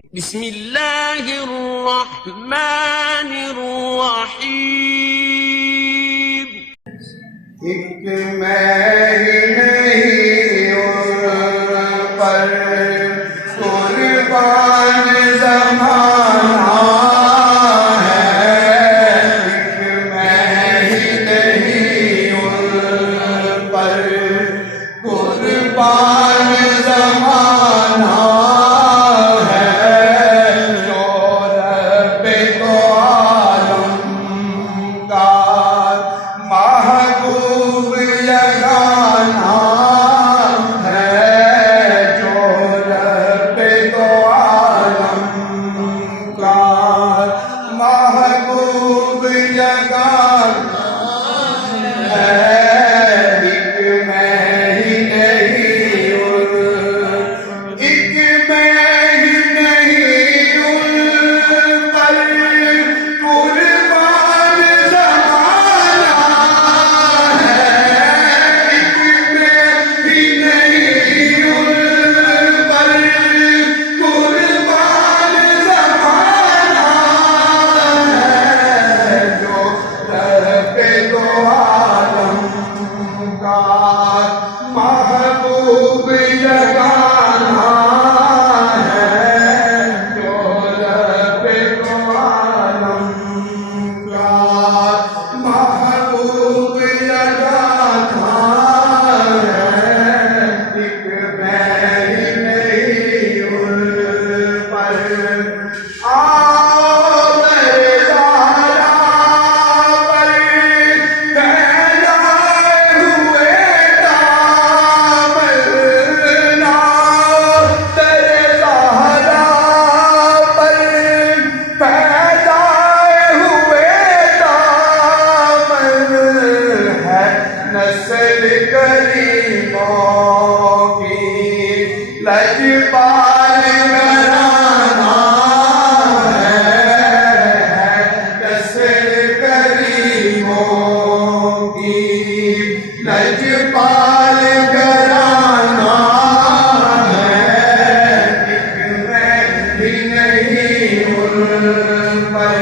بسم اللہ الرحمن الرحیم. ایک میں ہی نہیں ان پر قربان زمانہ ہے. ایک میں ہی نہیں ان پر قربان زمانہ محبوب جگان ہے. ایک میں ہی نہیں ایک میں ہی نہیں ان پر قربان زمانہ ہے. ایک میں ہی نہیں ان پر قربان زمانہ محبوب جگانا ہے جو رب دو عالم کا. محبوب جگانا ہے. ایک میں ہی نہیں ان پر نسل کریموں کی لجپال گھرانہ ہے. نسل کریموں کی لجپال گھرانہ ہے. ایک میں ہی نہیں ان پر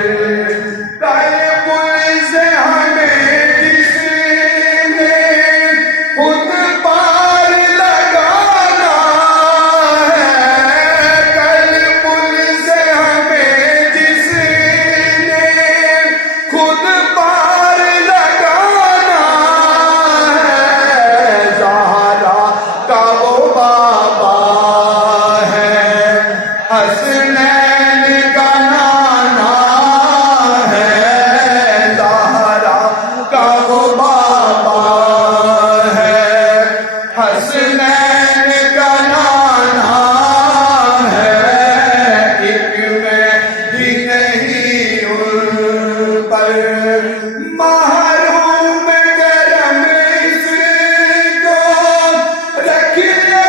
حسنین کا نانا ہے. زہرا کا وہ بابا ہے. حسنین کا نانا ہے. ایک میں ہی نہیں ان پر محروم کرم اس کو رکھیے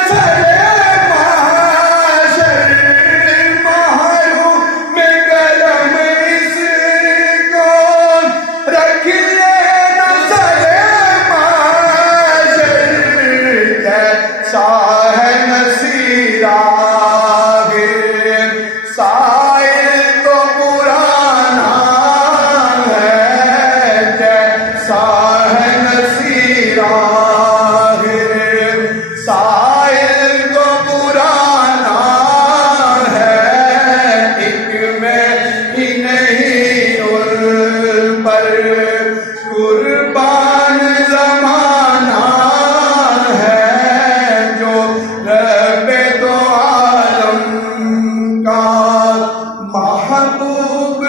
نظر سائل تو پرانا ہے. جیسا ہے نصیرہ سائل تو پرانا ہے. ایک میں ہی نہیں ان پر قربان زمانہ ہے جو رب دو عالم کا. محبوب